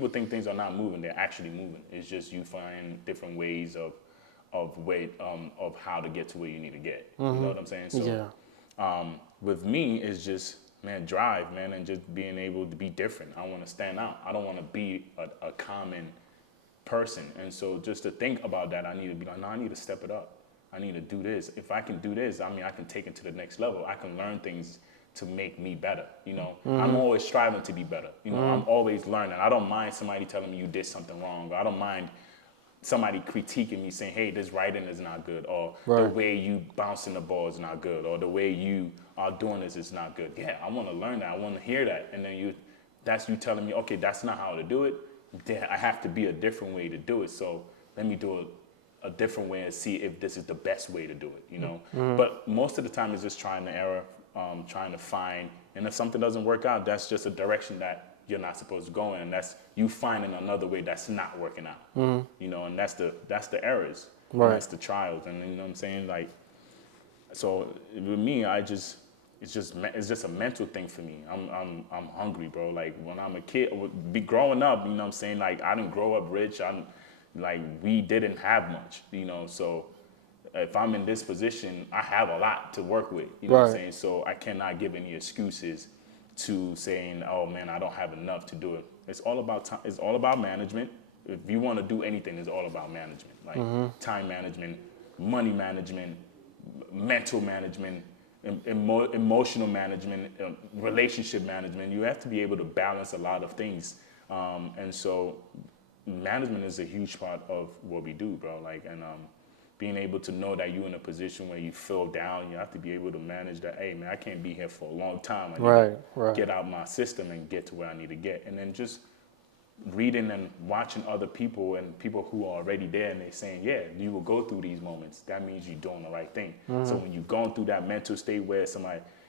people think things are not moving, they're actually moving. It's just you find different ways of how to get to where you need to get. You know what I'm saying? So with me, it's just, man, drive, man, and just being able to be different. I want to stand out. I don't want to be a common person. And so just to think about that, I need to be like, no, I need to step it up. I need to do this. If I can do this, I mean, I can take it to the next level. I can learn things to make me better, you know? I'm always striving to be better. You know, I'm always learning. I don't mind somebody telling me you did something wrong. I don't mind somebody critiquing me saying, hey, this writing is not good, or the way you bouncing the ball is not good, or the way you are doing this is not good. Yeah, I want to learn that. I want to hear that. And then that's you telling me, okay, that's not how to do it. Then I have to be a different way to do it. So let me do a different way and see if this is the best way to do it, you know? But most of the time it's just trying to error, trying to find, and if something doesn't work out, that's just a direction that you're not supposed to go in, and that's you finding another way that's not working out. You know, and that's the errors, and that's the trials, and you know what I'm saying? Like, so with me, it's just a mental thing for me. I'm hungry, bro. Like when I'm a kid, be growing up, you know what I'm saying? Like I didn't grow up rich. We didn't have much, you know. So if I'm in this position, I have a lot to work with, you know what I'm saying? So I cannot give any excuses to saying, oh man, I don't have enough to do it. It's all about time. It's all about management. If you want to do anything, it's all about management. Like time management, money management, mental management, emotional management, relationship management. You have to be able to balance a lot of things. And so management is a huge part of what we do, bro. Like, and being able to know that you're in a position where you feel down, you have to be able to manage that. Hey, man, I can't be here for a long time. I need to get out my system and get to where I need to get. And then just reading and watching other people and people who are already there, and they're saying, yeah, you will go through these moments. That means you're doing the right thing. So when you're going through that mental state where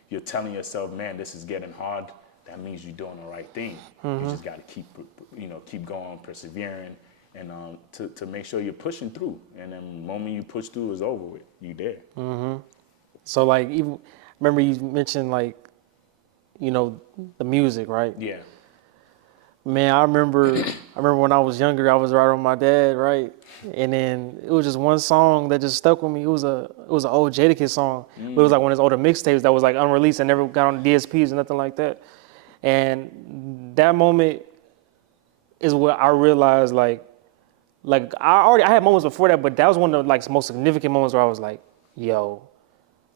you're telling yourself, man, this is getting hard, that means you're doing the right thing. You just got to keep going, persevering, and to make sure you're pushing through. And then the moment you push through is over with, you there. So like, even remember you mentioned like, you know, the music, right? Yeah. Man, I remember when I was younger, I was riding with my dad, right? And then it was just one song that just stuck with me. It was an old Jadakiss song. But it was like one of his older mixtapes that was like unreleased and never got on DSPs or nothing like that. And that moment is where I realized like I had moments before that, but that was one of the like most significant moments where I was like, yo,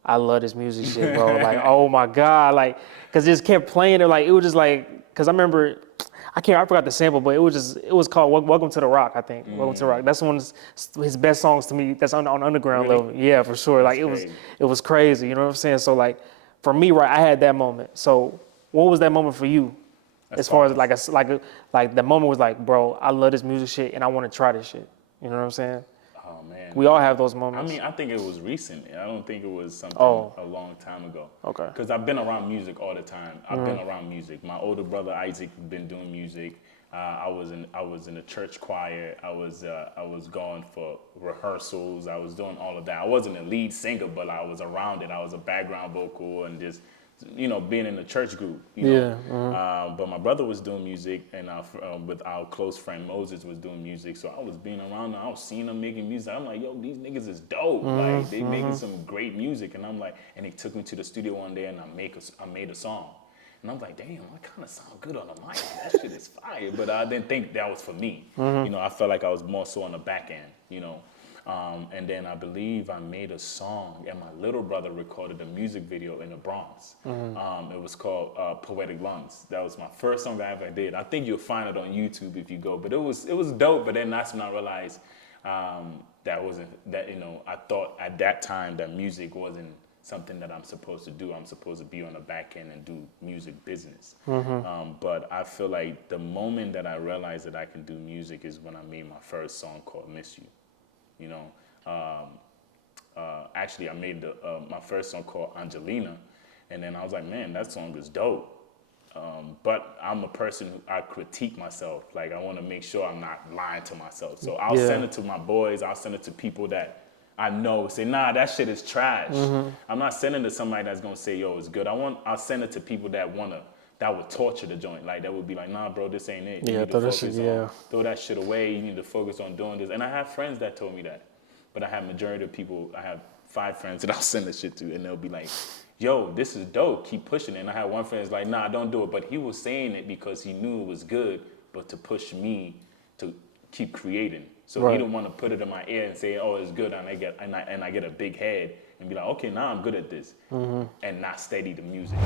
I love this music shit, bro. Like, oh my God, like, cause it just kept playing it. Like, it was just like, cause I remember, I forgot the sample, but it was called Welcome to the Rock, I think. Welcome to the Rock. That's one of his best songs to me. That's on underground level. Yeah, for sure. Like it was crazy. You know what I'm saying? So like, for me, right, I had that moment. So what was that moment for you? As far as like the moment was like, bro, I love this music shit and I want to try this shit. You know what I'm saying? Oh man. We all have those moments. I mean, I think it was recent. I don't think it was something a long time ago. Okay. Because I've been around music all the time. I've been around music. My older brother Isaac has been doing music. I was in a church choir. I was going for rehearsals. I was doing all of that. I wasn't a lead singer, but I was around it. I was a background vocal and just, you know, being in the church group, you know. But my brother was doing music, and with our close friend Moses was doing music. So I was being around them. I was seeing them making music. I'm like, yo, these niggas is dope. Like they making some great music. And I'm like, and they took me to the studio one day, and I made a song. And I'm like, damn, I kind of sound good on the mic. That shit is fire. But I didn't think that was for me. You know, I felt like I was more so on the back end, you know. And then I believe I made a song, and my little brother recorded a music video in the Bronx. It was called Poetic Lungs. That was my first song I ever did. I think you'll find it on YouTube if you go. But it was dope. But then that's when I realized you know, I thought at that time that music wasn't something that I'm supposed to do. I'm supposed to be on the back end and do music business. But I feel like the moment that I realized that I can do music is when I made my first song called Miss You. You know, actually I made my first song called Angelina, and then I was like, man, that song is dope. But I'm a person who I critique myself. Like I want to make sure I'm not lying to myself. So I'll send it to my boys. I'll send it to people that I know say, nah, that shit is trash. I'm not sending it to somebody that's gonna say, yo, it's good. I'll send it to people that wanna that would torture the joint. Like that would be like, nah, bro, this ain't it. Yeah, throw that shit, yeah. Throw that shit away. You need to focus on doing this. And I have friends that told me that, but I have majority of people. I have 5 friends that I'll send this shit to, and they'll be like, yo, this is dope. Keep pushing it. And I had one friend that's like, nah, don't do it. But he was saying it because he knew it was good, but to push me to keep creating. So he didn't want to put it in my ear and say, oh, it's good, and I get a big head and be like, okay, now I'm good at this, and not steady the music.